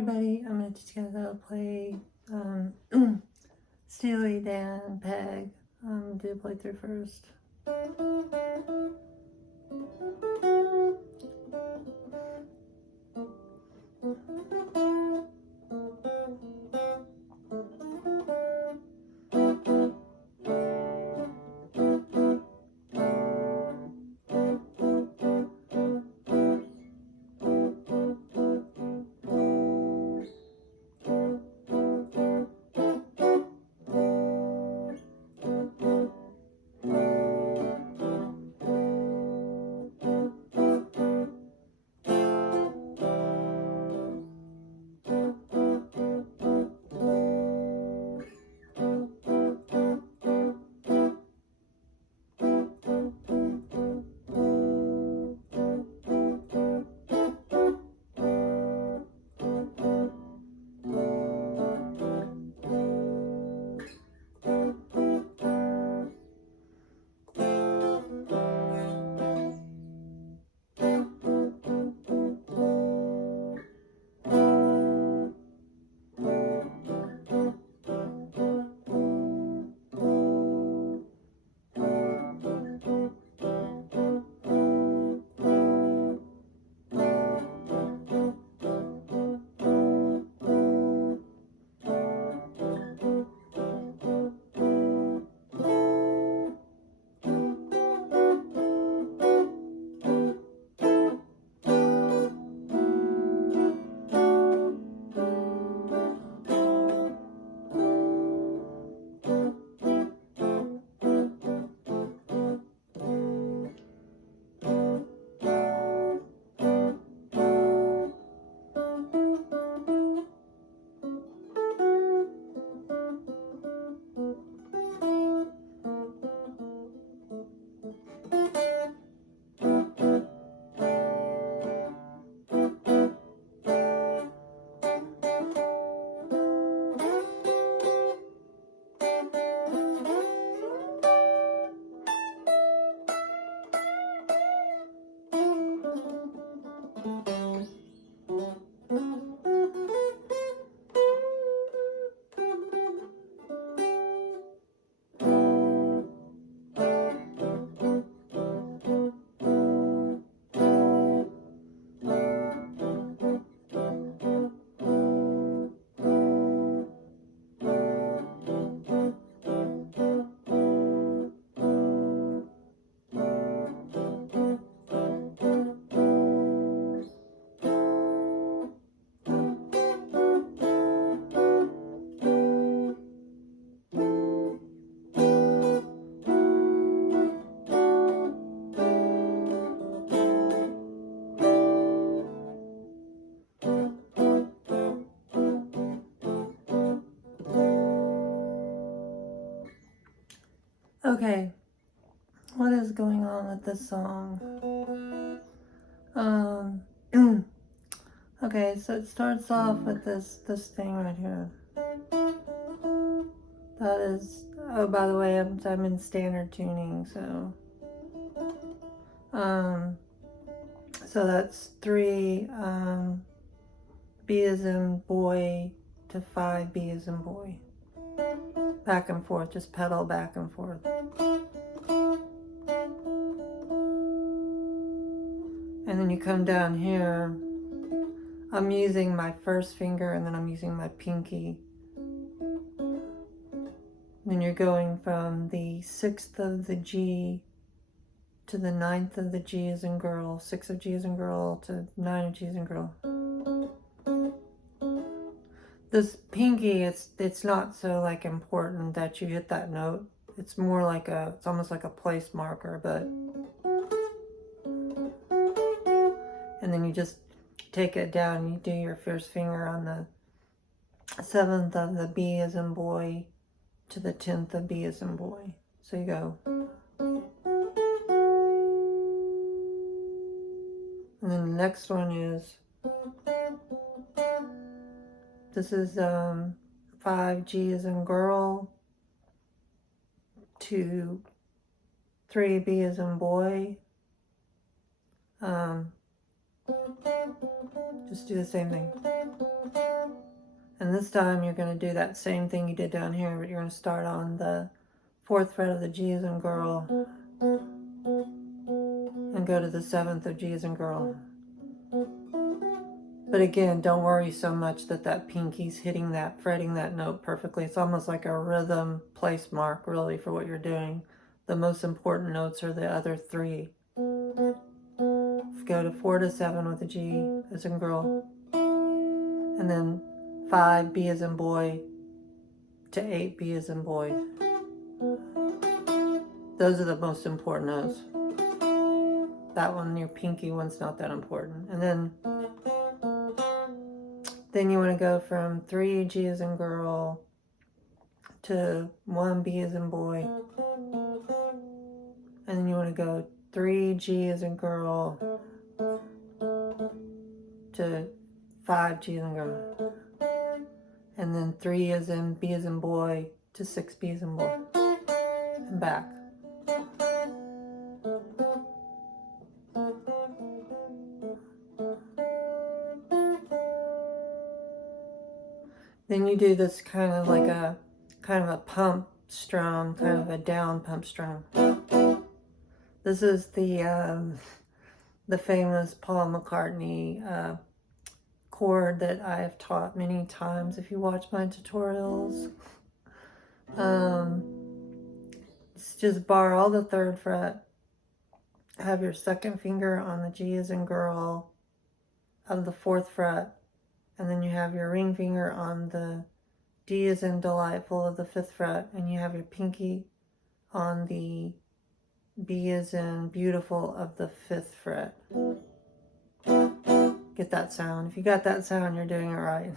everybody, I'm going to teach you guys how to play Steely Dan, Peg. Do play through first. Okay, what is going on with this song? Okay, so it starts off with this thing right here. That is, oh, by the way, I'm in standard tuning, so so that's 3 B as in boy to 5 B as in boy. Back and forth, just pedal back and forth. And then you come down here. I'm using my first finger and then I'm using my pinky. Then you're going from the 6th of the G to the 9th of the G as in girl, 6 of G as in girl to 9 of G as in girl. This pinky, it's not so like important that you hit that note. It's more like it's almost like a place marker, but. And then you just take it down, you do your first finger on the 7th of the B as in boy to the 10th of B as in boy. So you go. And then the next one is, this is 5 G as in girl to 3 B as in boy. Just do the same thing. And this time you're going to do that same thing you did down here, but you're going to start on the 4th fret of the G as in girl and go to the 7th of G as in girl. But again, don't worry so much that that pinky's hitting that, fretting that note perfectly. It's almost like a rhythm place mark, really, for what you're doing. The most important notes are the other 3. Go to 4 to 7 with a G as in girl, and then 5 B as in boy to 8 B as in boy. Those are the most important notes. That one, your pinky one's not that important. And then you want to go from 3 G as in girl to 1 B as in boy, and then you want to go 3 G as in girl to 5 G as in girl, and then 3 as in B as in boy to 6 B as in boy, and back. Then you do this kind of like a pump strum, kind of a down pump strum. This is the famous Paul McCartney chord that I have taught many times if you watch my tutorials. It's just bar all the 3rd fret, have your 2nd finger on the G as in girl of the 4th fret, and then you have your ring finger on the D as in delightful of the 5th fret, and you have your pinky on the B as in beautiful of the 5th fret. Get that sound. If you got that sound, you're doing it right.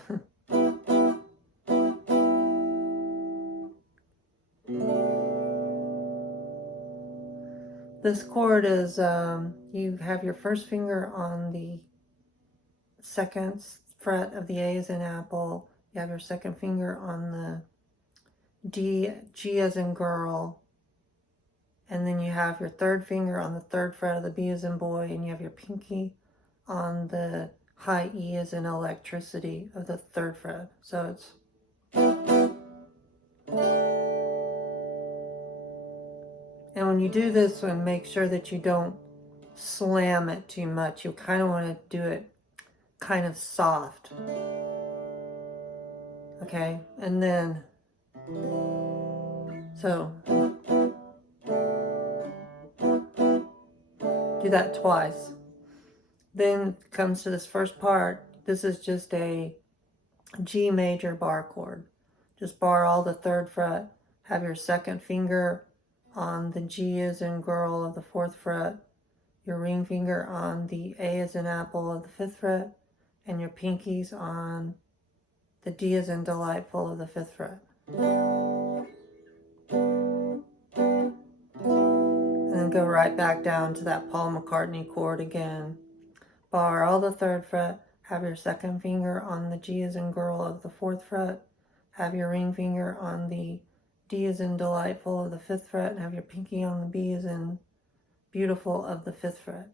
This chord is, you have your 1st finger on the 2nd fret of the A as in apple. You have your 2nd finger on the G as in girl. And then you have your 3rd finger on the 3rd fret of the B as in boy. And you have your pinky on the high E as in electricity of the 3rd fret. So it's... And when you do this one, make sure that you don't slam it too much. You kind of want to do it kind of soft. Okay? And then, so, do that twice. Then comes to this first part. This is just a G major bar chord. Just bar all the 3rd fret. Have your 2nd finger on the G as in girl of the 4th fret, your ring finger on the A as in apple of the 5th fret, and your pinkies on the D as in delightful of the 5th fret. And then go right back down to that Paul McCartney chord again. Bar all the 3rd fret, have your 2nd finger on the G as in girl of the 4th fret, have your ring finger on the D as in delightful of the 5th fret, and have your pinky on the B as in beautiful of the 5th fret.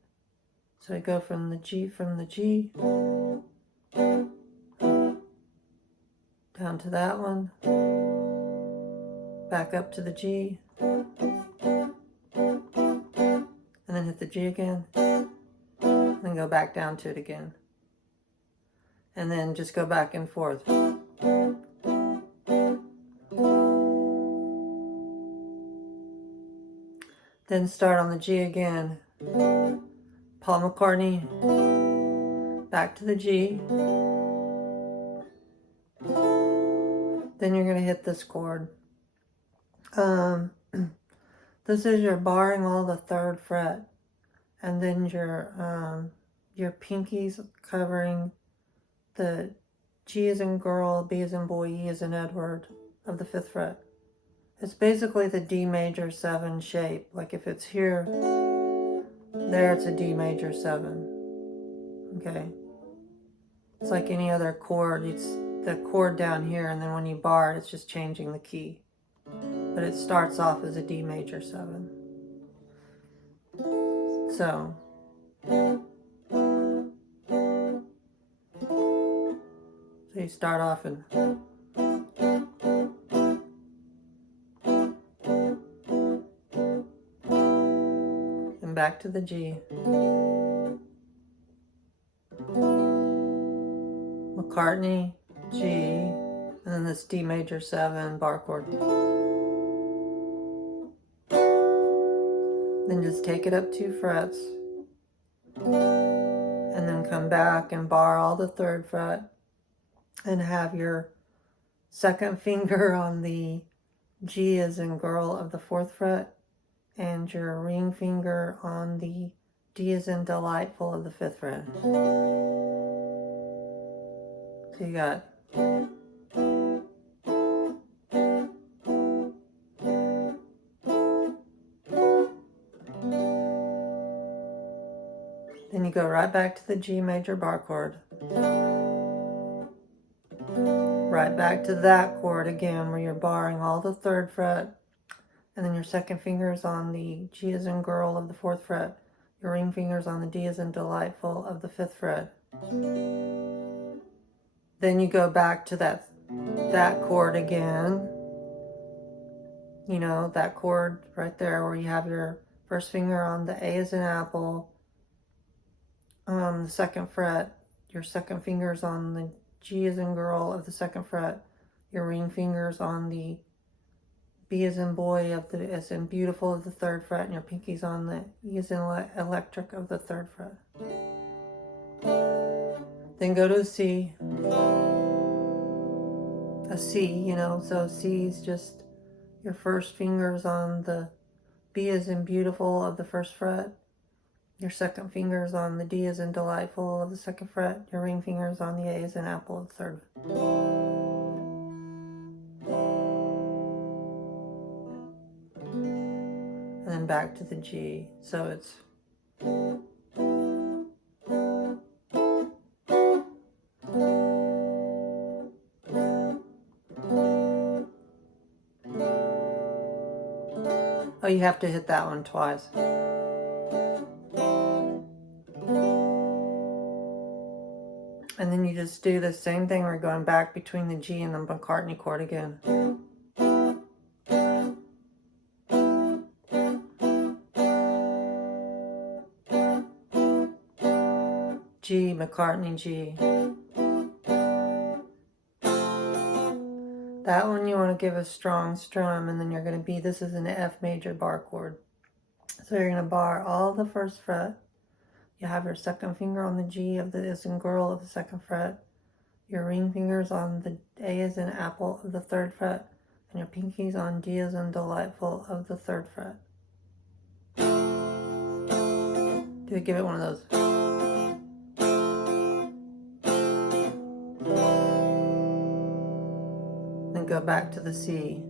So I go from the G, down to that one, back up to the G, and then hit the G again, and then go back down to it again. And then just go back and forth. Then start on the G again. Paul McCartney, back to the G. Then you're going to hit this chord. This is your barring all the 3rd fret, and then your pinkies covering the G as in girl, B as in boy, E as in Edward of the 5th fret. It's basically the D major 7 shape. Like if it's here, there it's a D major 7. Okay? It's like any other chord. It's the chord down here, and then when you bar it, it's just changing the key. But it starts off as a D major 7. So, So you start off and back to the G. McCartney, G, and then this D major 7 bar chord. Then just take it up 2 frets, and then come back and bar all the 3rd fret, and have your second finger on the G as in girl of the 4th fret, and your ring finger on the D as in delightful of the 5th fret. So you got then you go right back to the G major bar chord. Right back to that chord again where you're barring all the 3rd fret, and then your second finger is on the G as in girl of the 4th fret. Your ring finger's on the D as in delightful of the 5th fret. Then you go back to that chord again. You know, that chord right there where you have your first finger on the A as in apple, the 2nd fret. Your second finger's on the G as in girl of the 2nd fret. Your ring finger's on the B as in boy of the as in beautiful of the 3rd fret, and your pinky's on the E as in electric of the 3rd fret. Then go to a C. A C, you know, so C is just your first finger's on the B as in beautiful of the 1st fret. Your second finger's on the D as in delightful of the 2nd fret. Your ring finger's on the A as in apple of the 3rd. And then back to the G. So it's oh, you have to hit that one twice. And then you just do the same thing. We're going back between the G and the McCartney chord again. G, McCartney, G. That one you want to give a strong strum, and then you're going to be, this is an F major bar chord. So you're going to bar all the 1st fret. You have your second finger on the G of the as in girl of the 2nd fret. Your ring finger's on the A as in apple of the 3rd fret. And your pinky's on D as in delightful of the 3rd fret. Give it one of those. Then go back to the C.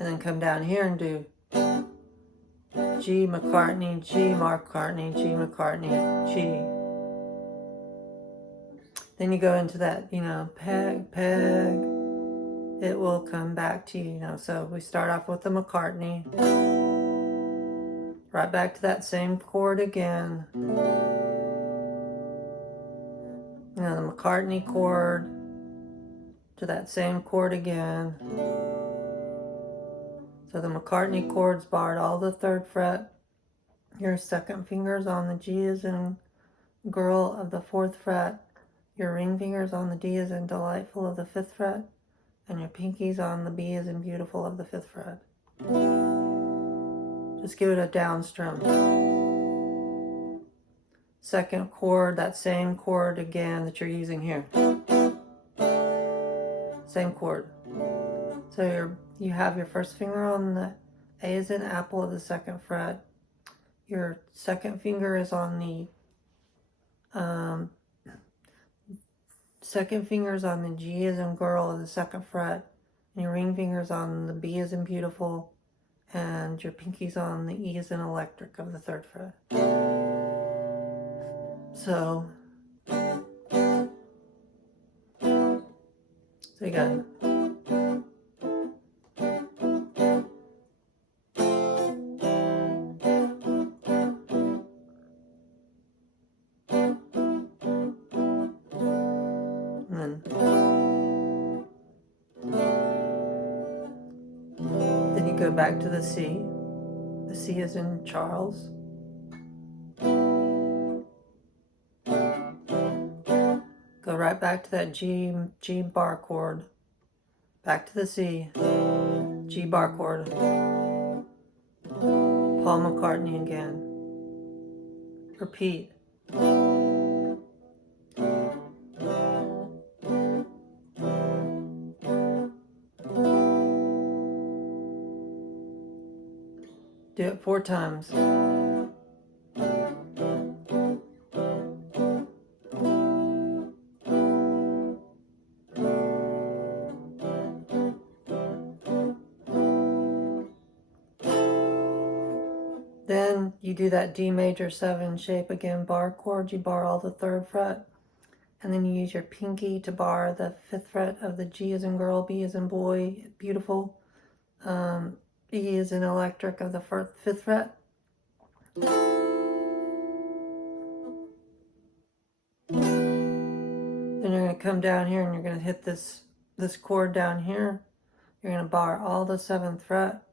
And then come down here and do G, McCartney, G, McCartney, G, McCartney, G. Then you go into that, you know, peg, peg. It will come back to you, you know. So we start off with the McCartney. Right back to that same chord again. You know, the McCartney chord to that same chord again. So the McCartney chord's barred all the 3rd fret. Your second finger's on the G as in girl of the 4th fret. Your ring finger's on the D as in delightful of the 5th fret. And your pinky's on the B as in beautiful of the 5th fret. Just give it a down strum. Second chord, that same chord again that you're using here. Same chord. So you have your first finger on the A as in apple of the 2nd fret. Your second finger is on the second finger is on the G as in girl of the 2nd fret. And your ring finger's on the B as in beautiful, and your pinky's on the E as in electric of the 3rd fret. So you got it. And then go back to the C. The C is in Charles. Go right back to that G bar chord. Back to the C. G bar chord. Paul McCartney again. Repeat. Do it 4 times. Then you do that D major 7 shape again, bar chord. You bar all the 3rd fret. And then you use your pinky to bar the 5th fret of the G as in girl, B as in boy, beautiful. E is in electric of the 5th fret. Then you're going to come down here and you're going to hit this chord down here. You're going to bar all the 7th fret.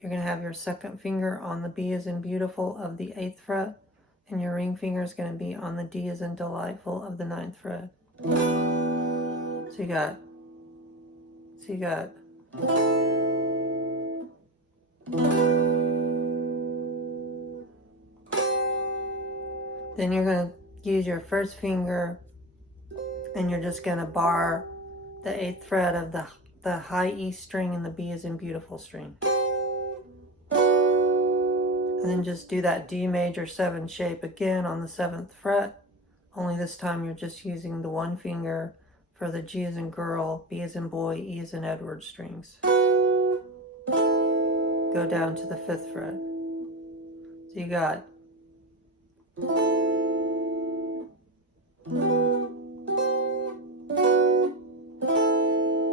You're going to have your 2nd finger on the B as in beautiful of the 8th fret. And your ring finger is going to be on the D as in delightful of the 9th fret. So you got. Then you're going to use your 1st finger and you're just going to bar the 8th fret of the high E string and the B as in beautiful string. And then just do that D major 7 shape again on the 7th fret. Only this time you're just using the 1 finger for the G as in girl, B as in boy, E as in Edward strings. Go down to the 5th fret. So you got.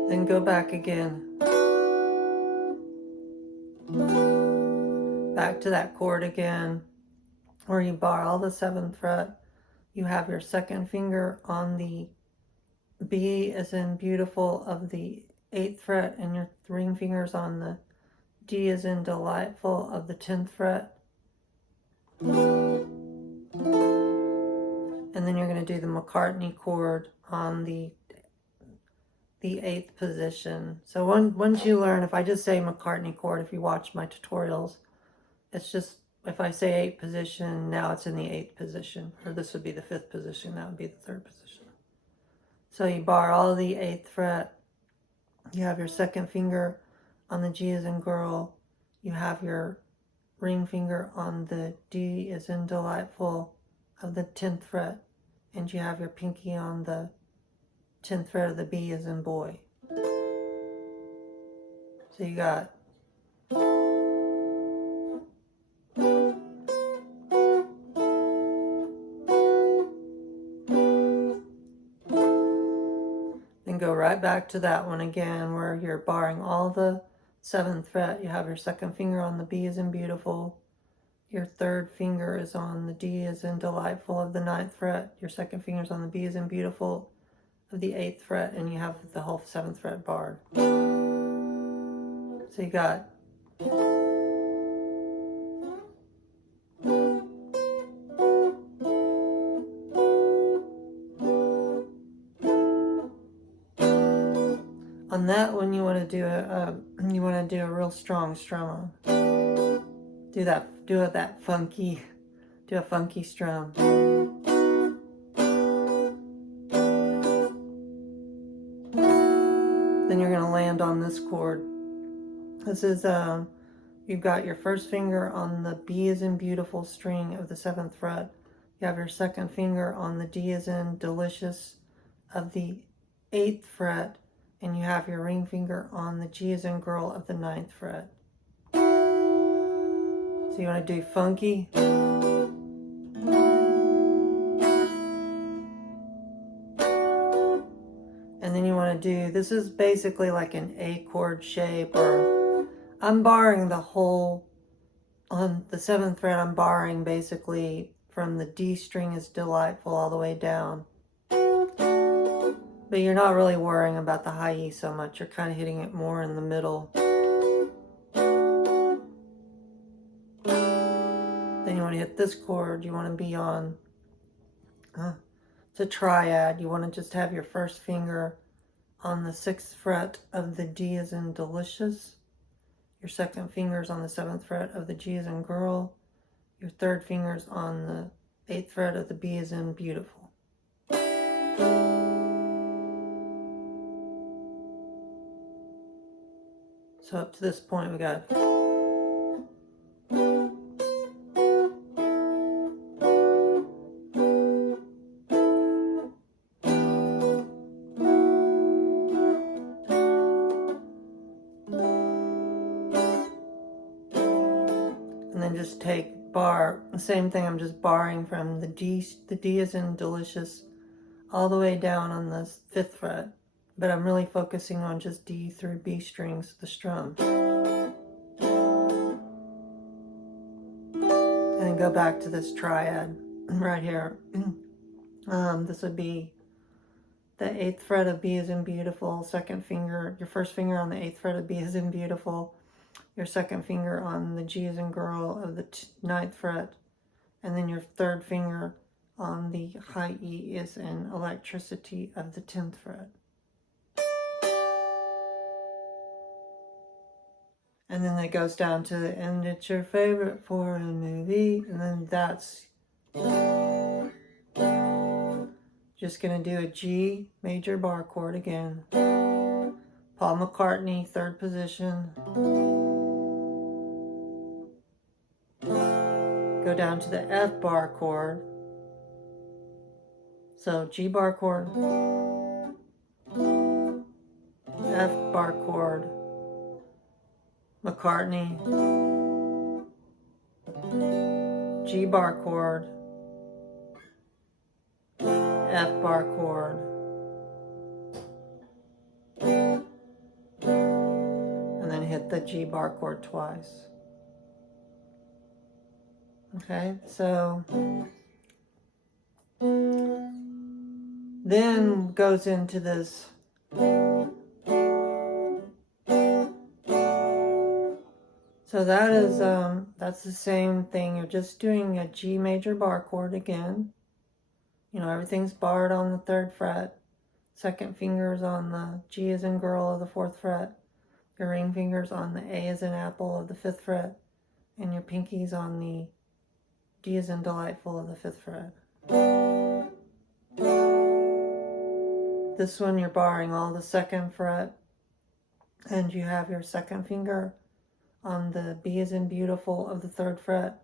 Then go back again. Back to that chord again, where you bar all the 7th fret. You have your 2nd finger on the B as in beautiful of the 8th fret, and your ring fingers on the D as in delightful of the 10th fret. And then you're going to do the McCartney chord on the 8th position. So once you learn, if I just say McCartney chord, if you watch my tutorials, it's just, if I say 8th position, now it's in the 8th position, or this would be the 5th position, that would be the 3rd position. So you bar all the 8th fret, you have your 2nd finger on the G as in girl, you have your ring finger on the D as in delightful of the 10th fret, and you have your pinky on the 10th fret of the B as in boy. So you got. Then go right back to that one again, where you're barring all the 7th fret. You have your 2nd finger on the B as in beautiful. Your 3rd finger is on the D as in delightful of the 9th fret. Your 2nd finger is on the B as in beautiful of the 8th fret, and you have the whole 7th fret barred. So you got. On that one, you want to do a real strong strum on. Do a funky strum. Then you're going to land on this chord. This is you've got your 1st finger on the B as in beautiful string of the 7th fret. You have your 2nd finger on the D as in delicious of the 8th fret, and you have your ring finger on the G as in girl of the 9th fret. So you want to do funky. And then you want to do, this is basically like an A chord shape, or I'm barring the whole, on the 7th fret, I'm barring basically from the D string is delightful all the way down. But you're not really worrying about the high E so much. You're kind of hitting it more in the middle. hit this chord, you want to be on, it's a triad. You want to just have your first finger on the 6th fret of the D as in delicious. Your second finger's on the 7th fret of the G as in girl. Your third finger's on the 8th fret of the B as in beautiful. So up to this point we got and then just take bar, the same thing, I'm just barring from the D as in delicious all the way down on the 5th fret, but I'm really focusing on just D through B strings, the strum. And then go back to this triad right here. This would be the 8th fret of B as in beautiful, second finger, your first finger on the 8th fret of B as in beautiful, your second finger on the G as in girl of the 9th fret, and then your third finger on the high E is in electricity of the 10th fret. And then it goes down to the end, it's your favorite foreign movie, and then that's just gonna do a G major bar chord again. Paul McCartney, 3rd position. Go down to the F bar chord. So G bar chord, F bar chord, McCartney, G bar chord, F bar chord, and then hit the G bar chord twice. Okay, so then goes into this so that is that's the same thing. You're just doing a G major bar chord again. You know, everything's barred on the 3rd fret. Second finger's on the G as in girl of the 4th fret. Your ring finger's on the A as in apple of the 5th fret. And your pinky's on the D as in delightful of the 5th fret. This one you're barring all the 2nd fret. And you have your second finger on the B as in beautiful of the 3rd fret.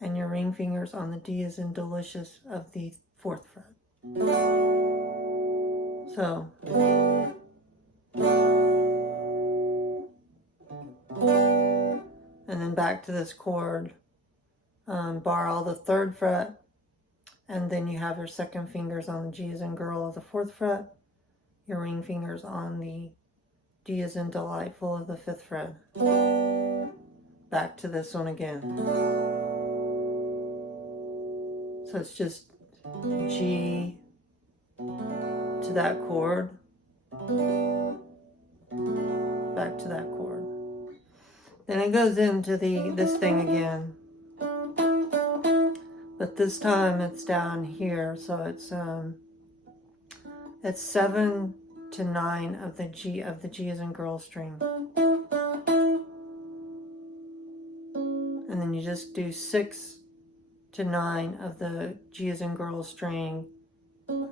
And your ring finger's on the D as in delicious of the 4th fret. So and then back to this chord, bar all the 3rd fret, and then you have your second fingers on the G as in girl of the 4th fret, your ring fingers on the D as in delightful of the 5th fret. Back to this one again. So it's just G to that chord, back to that chord. Then it goes into this thing again, but this time it's down here, so it's 7 to 9 of the G as in girl string, and then you just do 6 to 9 of the G as in girl string, and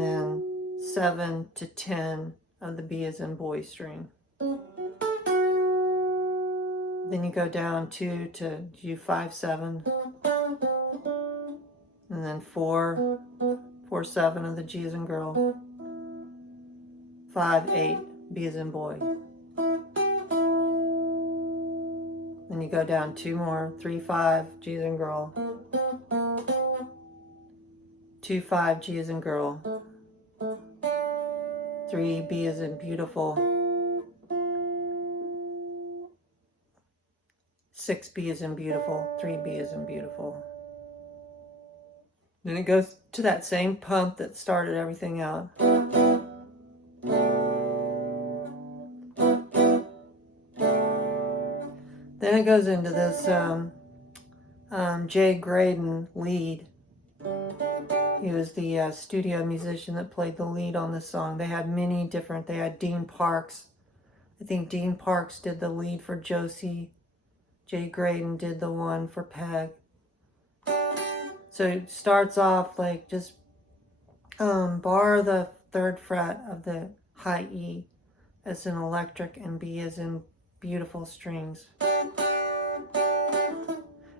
then 7 to 10 of the B as in boy string. Then you go down 2 to do 5, 7, and then 4, 4, 7 of the G as in girl, 5, 8, B as in boy. Then you go down 2 more, 3, 5, G as in girl, 2, 5, G as in girl, 3, B as in beautiful, 6, B as in beautiful, 3, B as in beautiful. Then it goes to that same pump that started everything out. Then Then it goes into this Jay Graydon lead. He was the studio musician that played the lead on this song. They had many different, they had Dean Parks. I think Dean Parks did the lead for Josie. Jay Graydon did the one for Peg. So it starts off like just bar the 3rd fret of the high E as an electric and B as in beautiful strings.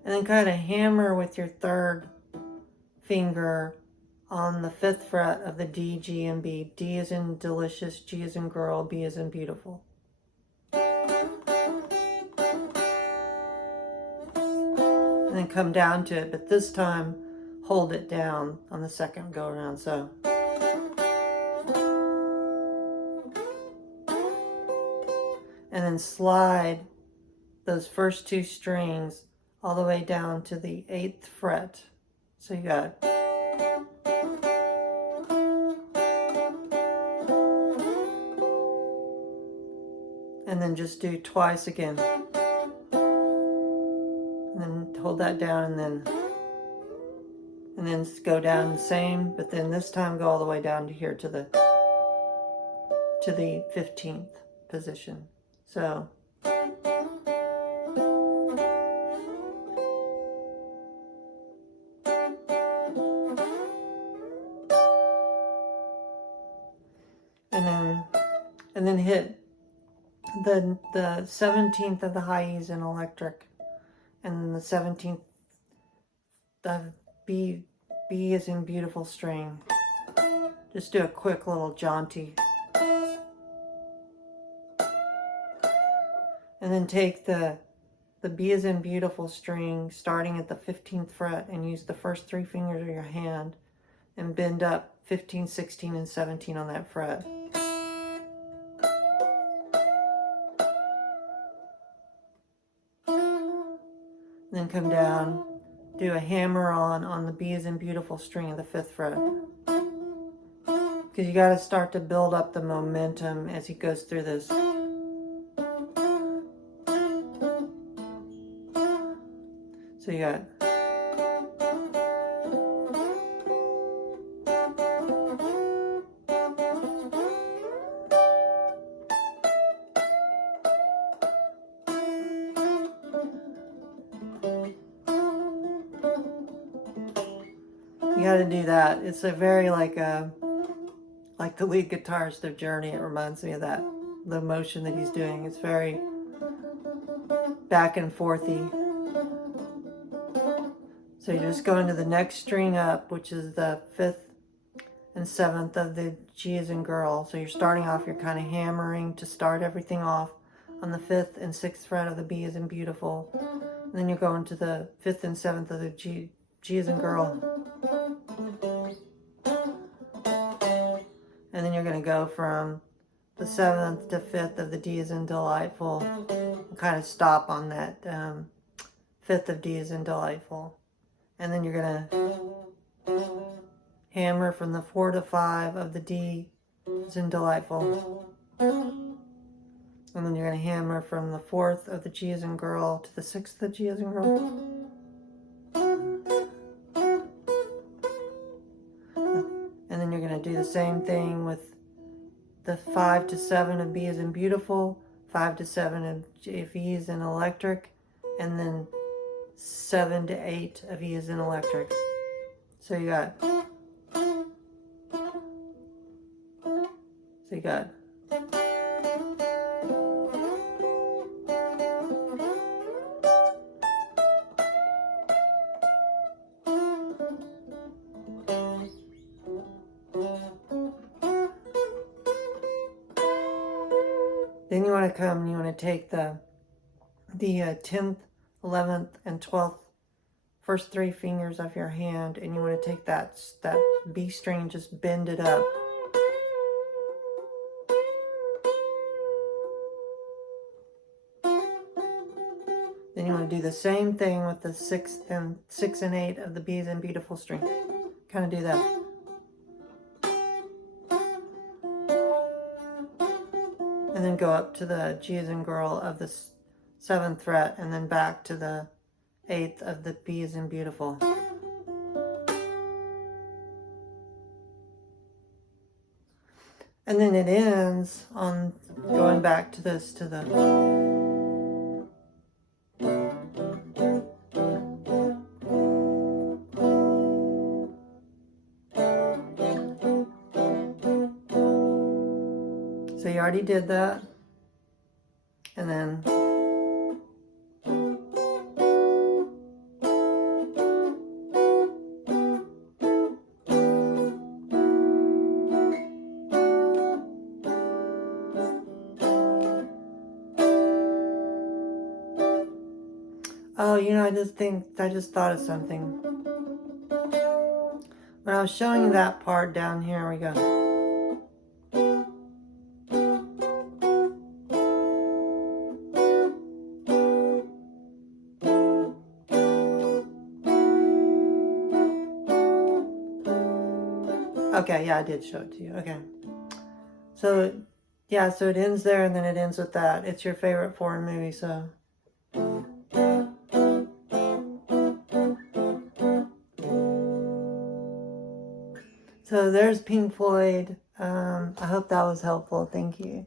And then kind of hammer with your 3rd finger on the 5th fret of the D, G, and B. D is in delicious, G is in girl, B is in beautiful. And then come down to it, but this time hold it down on the 2nd go around, so. And then slide those first 2 strings all the way down to the 8th fret. So you got and then just do twice again. And then hold that down and then go down the same, but then this time go all the way down to here to the 15th position. So and then hit the 17th of the high E's in electric, and then the 17th of B is in beautiful string. Just do a quick little jaunty. And then take the B is in beautiful string starting at the 15th fret and use the first 3 fingers of your hand and bend up 15, 16, and 17 on that fret. Then come down, do a hammer on the B is in beautiful string of the 5th fret. Because you got to start to build up the momentum as he goes through this. So you got to do that. It's a very like the lead guitarist of Journey. It reminds me of that, the motion that he's doing. It's very back and forthy. So you just go into the next string up, which is the 5th and 7th of the G as in girl. So you're starting off, you're kind of hammering to start everything off on the 5th and 6th fret of the B as in beautiful. And then you're going to the 5th and 7th of the G as in girl. And then you're going to go from the 7th to 5th of the D as in delightful. And kind of stop on that 5th of D as in delightful. And then you're going to hammer from the 4 to 5 of the D as in delightful. And then you're going to hammer from the 4th of the G as in girl to the 6th of the G as in girl. And then you're going to do the same thing with the 5 to 7 of B as in beautiful, 5 to 7 of E as in electric, and then 7 to 8 of E as in electric. So you got then you want to come and you want to take the 10th, 11th, and 12th first 3 fingers of your hand, and you want to take that B string and just bend it up. Then you want to do the same thing with the 6 and 8 of the B as in beautiful string. Kind of do that. And then go up to the G as in girl of the 7th fret, and then back to the 8th of the B as in beautiful. And then it ends on going back to this, to the... So you already did that. And then... Oh, you know, I just thought of something. When I was showing you that part down here, we go. Okay, yeah, I did show it to you. Okay. So, yeah, so it ends there and then it ends with that. It's your favorite foreign movie, so... So there's Pink Floyd. I hope that was helpful. Thank you.